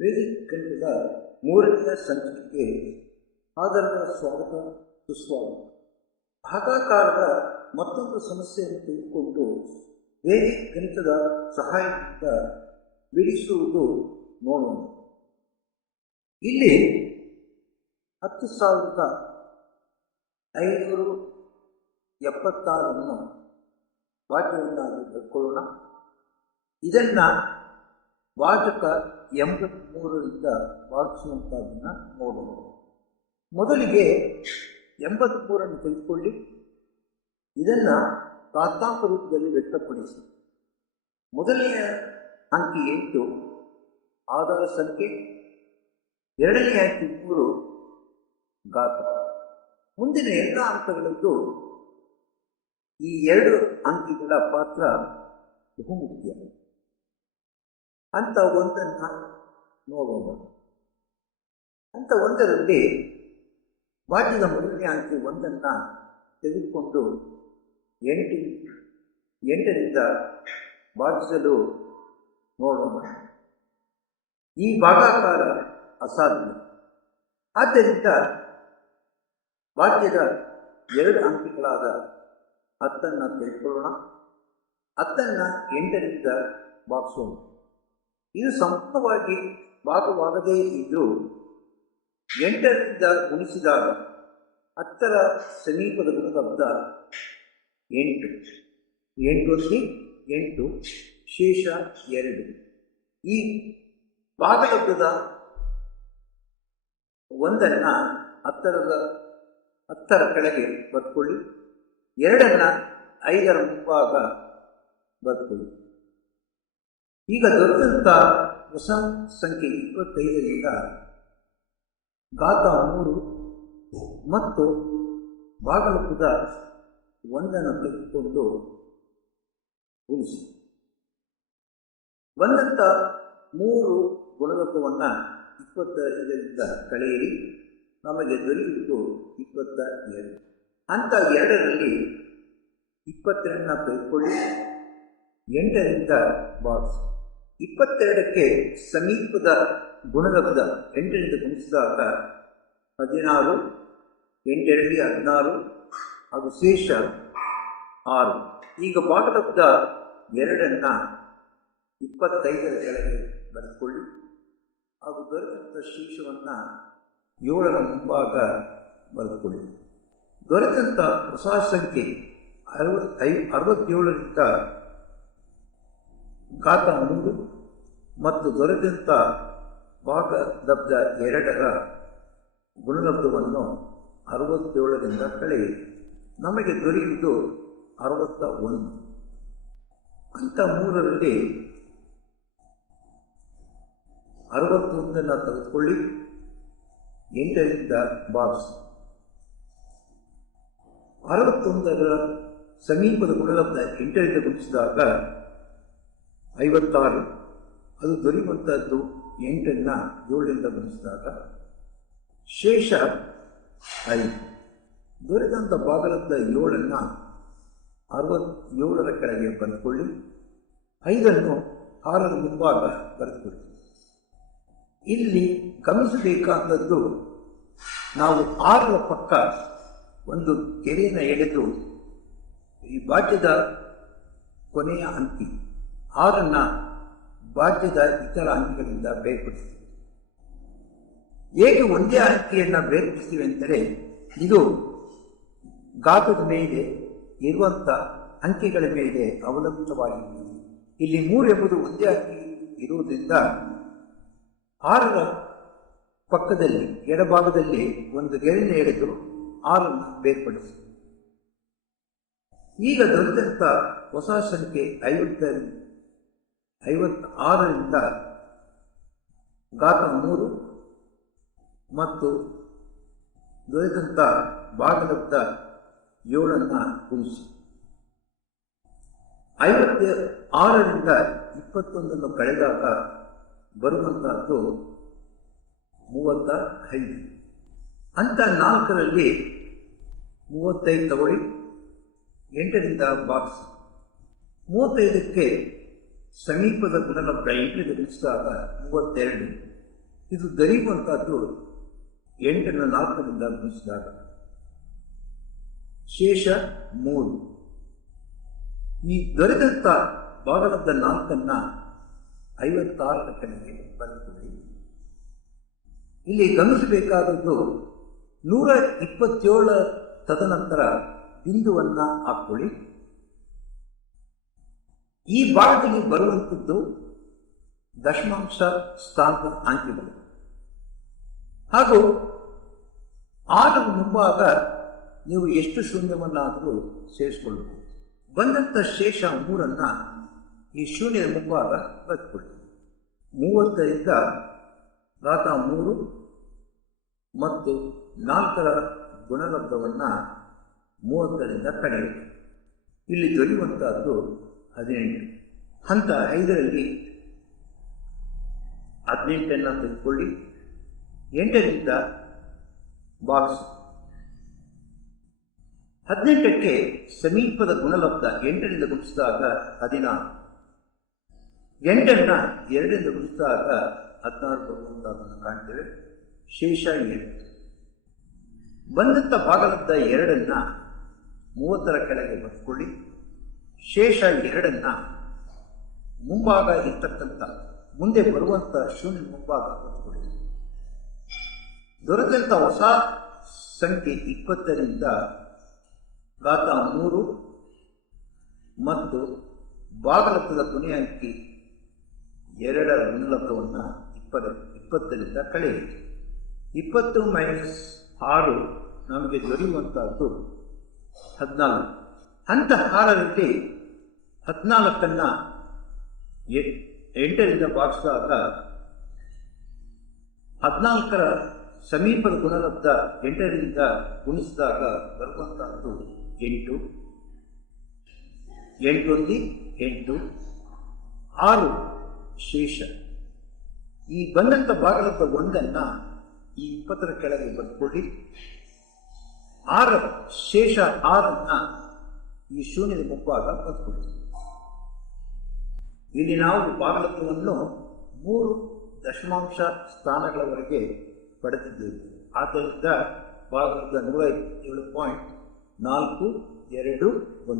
Vedic ಗಣಿತದ ಮೂರನೆಯ ಸಂಚಿಕೆಗೆ ಆಧಾರದ ಸ್ವಾಗತ ಸುಸ್ವಾಗತ. ಭಾಗಾಕಾರದ ಮತ್ತೊಂದು ಸಮಸ್ಯೆಯನ್ನು ತೆಗೆದುಕೊಂಡು ವೇದಿಕ್ ಗಣಿತದ ಸಹಾಯದಿಂದ ಬಿಡಿಸುವುದು ನೋಡೋಣ. ಇಲ್ಲಿ 10,576 ವಾಕ್ಯವನ್ನಾಗಿ ಬರ್ಕೊಳ್ಳೋಣ. ಇದನ್ನು ವಾಚಕ 83ರಿಂದ ಭಾಗಿಸುವಂಥದ್ದನ್ನು ನೋಡೋಣ. ಮೊದಲಿಗೆ 83 ತೆಗೆದುಕೊಳ್ಳಿ. ಇದನ್ನು ಘಾತಾಂಕ ರೂಪದಲ್ಲಿ ವ್ಯಕ್ತಪಡಿಸಿ. ಮೊದಲನೆಯ ಅಂಕಿ 8 ಆಧಾರ ಸಂಖ್ಯೆ, ಎರಡನೇ ಅಂಕಿ 3 ಘಾತ. ಮುಂದಿನ ಎಲ್ಲ ಅಂಕಗಳದ್ದು ಈ 2 ಅಂಕಿಗಳ ಪಾತ್ರ ಬಹುಮುಖ್ಯ. ಹಂತ 1 ನೋಡೋಣ. ಹಂತ 1ರಲ್ಲಿ ವಾಕ್ಯದ ಮೊದಲನೇ ಅಂಕಿ 1 ತೆಗೆದುಕೊಂಡು 8ರಿಂದ ಭಾಗಿಸಲು ನೋಡೋಣ. ಈ ಭಾಗಾಕಾರ ಅಸಾಧ್ಯ. ಆದ್ದರಿಂದ ವಾಕ್ಯದ 2 ಅಂಕಿಗಳಾದ 10 ತೆಗೆದುಕೊಳ್ಳೋಣ. 10 8ರಿಂದ ಭಾಗಿಸೋಣ. ಇದು ಸಂಪೂರ್ಣವಾಗಿ ಭಾಗವಾಗದೇ ಇದ್ದರೂ 8ರಿಂದ ಗುಣಿಸಿದಾಗ 10ರ ಸಮೀಪದ ಗುಣಲಬ್ಧ 8. 8 ಶೇಷ 2. ಈ ಭಾಗಲಬ್ಧದ 1 10ರ ಕೆಳಗೆ ಬರ್ಕೊಳ್ಳಿ. 2 5ರ ಮುಂಭಾಗ ಬರ್ಕೊಳ್ಳಿ. ಈಗ ದೊರೆತಂಥ ಹೊಸ ಸಂಖ್ಯೆ 25ರಿಂದ ಘಾತ 3 ಮತ್ತು ಭಾಗಲಬ್ಧದ 1 ತೆಗೆದುಕೊಂಡು ಗುಣಿಸಿ. 3 ಗುಣಲಬ್ಧವನ್ನು 25ರಿಂದ ಕಳೆಯಿರಿ. ನಮಗೆ ದೊರೆಯುವುದು 22. ಹಂತ 2ರಲ್ಲಿ 22 ತೆಗೆದುಕೊಳ್ಳಿ. 8ರಿಂದ ಭಾಗಿಸಿ. 22ಕ್ಕೆ ಸಮೀಪದ ಗುಣಲಬ್ಧ 8ರಿಂದ ಗುಣಿಸಿದಾಗ 16. 8 16 ಹಾಗೂ ಶೇಷ 6. ಈಗ ಭಾಗಲಬ್ಧ 2 25ರ ಕೆಳಗೆ ಬರೆದುಕೊಳ್ಳಿ. ಹಾಗೂ ದೊರೆತಂಥ ಶೇಷವನ್ನು 7ರ ಮುಂಭಾಗ ಬರೆದುಕೊಳ್ಳಿ. ದೊರೆತಂಥ ಹೊಸ ಸಂಖ್ಯೆ 67ರಿಂದ ಘಾತ 3 ಮತ್ತು ದೊರೆತಂಥ ಭಾಗಲಬ್ಧ 2ರ ಗುಣಲಬ್ಧವನ್ನು 67ರಿಂದ ಕಳೆಯಿರಿ. ನಮಗೆ ದೊರೆಯುವುದು 61. ಹಂತ 3ರಲ್ಲಿ 61 ತೆಗೆದುಕೊಳ್ಳಿ. 8ರಿಂದ ಭಾಗಿಸಿ. 61ರ ಸಮೀಪದ ಗುಣಲಬ್ಧ 8ರಿಂದ ಗುಣಿಸಿದಾಗ 56. ಅದು ದೊರೆಯುವಂಥದ್ದು 8ನ್ನು 7ರಿಂದ ಗುಣಿಸಿದಾಗ ಶೇಷ 5. ದೊರೆತಂಥ ಭಾಗಲಬ್ಧ 7ನ್ನು 67ರ ಕೆಳಗೆ ಬರೆದುಕೊಳ್ಳಿ. 5ನ್ನು 6ರ ಮುಂಭಾಗ ಬರೆದುಕೊಳ್ಳಿ. ಇಲ್ಲಿ ಗಮನಿಸಬೇಕಾದದ್ದು, ನಾವು 6ರ ಪಕ್ಕ ಒಂದು ಗೆರೆಯನ್ನು ಎಳೆದು ಈ ಭಾಜ್ಯದ ಕೊನೆಯ ಅಂಕಿ 6ನ್ನು ಭಾಜ್ಯದ ಇತರ ಅಂಕಿಗಳಿಂದ ಬೇರ್ಪಡಿಸ್ತೀವಿ. ಹೇಗೆ ಒಂದೇ ಅಂಕಿಯನ್ನು ಬೇರ್ಪಡಿಸ್ತೀವಿ ಎಂದರೆ, ಇದು ಘಾತದ ಮೇಲೆ ಇರುವಂಥ ಅಂಕಿಗಳ ಮೇಲೆ ಅವಲಂಬಿತವಾಗಿರುತ್ತದೆ. ಇಲ್ಲಿ 3 ಎಂಬುದು ಒಂದೇ ಅಂಕಿ ಇರುವುದರಿಂದ 6ರ ಪಕ್ಕದಲ್ಲಿ ಎಡಭಾಗದಲ್ಲಿ ಒಂದು ಗೆರೆಯನ್ನು ಎಳೆದು 6ನ್ನು ಬೇರ್ಪಡಿಸಿ. ಈಗ ದೊರೆತಂಥ ಹೊಸ ಸಂಖ್ಯೆ 56ರಿಂದ ಘಾತ 3 ಮತ್ತು ದೊರೆತಂಥ ಭಾಗಲಬ್ಧ 7ನ್ನು ಗುಣಿಸಿ. 56ರಿಂದ 21 ಕಳೆದಾಗ ಬರುವಂತಹದ್ದು 35. ಹಂತ 4ರಲ್ಲಿ 35 ತಗೊಳ್ಳಿ. 8ರಿಂದ ಭಾಗಿಸಿ. 35ಕ್ಕೆ ಸಮೀಪದ ಗುಣಲಬ್ಧ 8 ಗುಣಿಸಿದಾಗ 32. ಇದು ದೊರೆಯುವಂತಹದ್ದು 8ನ್ನು 4ರಿಂದ ಗುಣಿಸಿದಾಗ. ಶೇಷ 3. ಈ ದೊರೆತಂತ ಭಾಗಲಬ್ಧ 4ನ್ನು 56ರ ಕೆಳಗೆ ಬರೆದುಕೊಳ್ಳಿ. ಇಲ್ಲಿ ಗಮನಿಸಬೇಕಾದದ್ದು 127 ತದನಂತರ ಬಿಂದುವನ್ನು ಹಾಕೊಳ್ಳಿ. ಈ ಭಾಗದಲ್ಲಿ ಬರುವಂಥದ್ದು ದಶಮಾಂಶ ಸ್ಥಾನದ ಅಂಕೆಗಳು ಹಾಗೂ 6ರ ಮುಂಭಾಗ ನೀವು ಎಷ್ಟು ಶೂನ್ಯವನ್ನಾದರೂ ಸೇರಿಸಿಕೊಳ್ಳಬಹುದು. ಬಂದಂಥ ಶೇಷ 3ನ್ನು ಈ ಶೂನ್ಯದ ಮುಂಭಾಗ ಬರೆದುಕೊಳ್ಳಿ. 30ರಿಂದ ಘಾತ 3 ಮತ್ತು 4ರ ಗುಣಲಬ್ಧವನ್ನು 30ರಿಂದ ಕಳೆಯಿರಿ. ಇಲ್ಲಿ ದೊರೆಯುವಂತಹದ್ದು 18. ಹಂತ 5ರಲ್ಲಿ 18ನ್ನು ತೆಗೆದುಕೊಳ್ಳಿ. 8ರಿಂದ ಭಾಗಿಸಿ. 18ಕ್ಕೆ ಸಮೀಪದ ಗುಣಲಬ್ಧ 8ರಿಂದ ಗುಣಿಸಿದಾಗ 16. 8ನ್ನು 2ರಿಂದ ಗುಣಿಸಿದಾಗ 16 ಬರುವಂತಹದನ್ನು ಕಾಣ್ತೇವೆ. ಶೇಷ 7. ಬಂದಂಥ ಭಾಗಲಬ್ಧ 2ನ್ನು 30ರ ಕೆಳಗೆ ಬರೆದುಕೊಳ್ಳಿ. ಶೇಷ 2ನ್ನು ಮುಂಭಾಗ ಇರ್ತಕ್ಕಂಥ ಮುಂದೆ ಬರುವಂಥ ಶೂನ್ಯ ಮುಂಭಾಗ ಬರೆದುಕೊಳ್ಳಿ. ದೊರೆತಂಥ ಹೊಸ ಸಂಖ್ಯೆ 20ರಿಂದ ಘಾತ 3 ಮತ್ತು ಭಾಗಲಬ್ಧದ ಕೊನೆಯ ಅಂಕಿ 2ರ ಗುಣಲಬ್ಧವನ್ನು 20ರಿಂದ ಕಳೆಯಿರಿ. 20 ಮೈನಸ್ 6 ನಮಗೆ ದೊರೆಯುವಂತಹದ್ದು 14. ಹಂತ 6ರಲ್ಲಿ 14ನ್ನು 8ರಿಂದ ಭಾಗಿಸಿದಾಗ 14ರ ಸಮೀಪದ ಗುಣಲಬ್ಧ 8ರಿಂದ ಗುಣಿಸಿದಾಗ ಬರುವಂತಹದ್ದು 8. 8 8 6 ಶೇಷ. ಈ ಬಂದಂಥ ಭಾಗಲಬ್ಧ 1ನ್ನು ಈ 20ರ ಕೆಳಗೆ ಬರೆದುಕೊಳ್ಳಿ. 6 ಶೇಷ 6ನ್ನು ಈ ಶೂನ್ಯದ ಮುಂಭಾಗ ಬರೆದುಕೊಳ್ಳಿ. ಇಲ್ಲಿ ನಾವು ಭಾಗಲಬ್ಧವನ್ನು 3 ದಶಮಾಂಶ ಸ್ಥಾನಗಳವರೆಗೆ ಪಡೆದಿದ್ದೇವೆ. ಆದ್ದರಿಂದ ಭಾಗಲಬ್ಧ 157.421.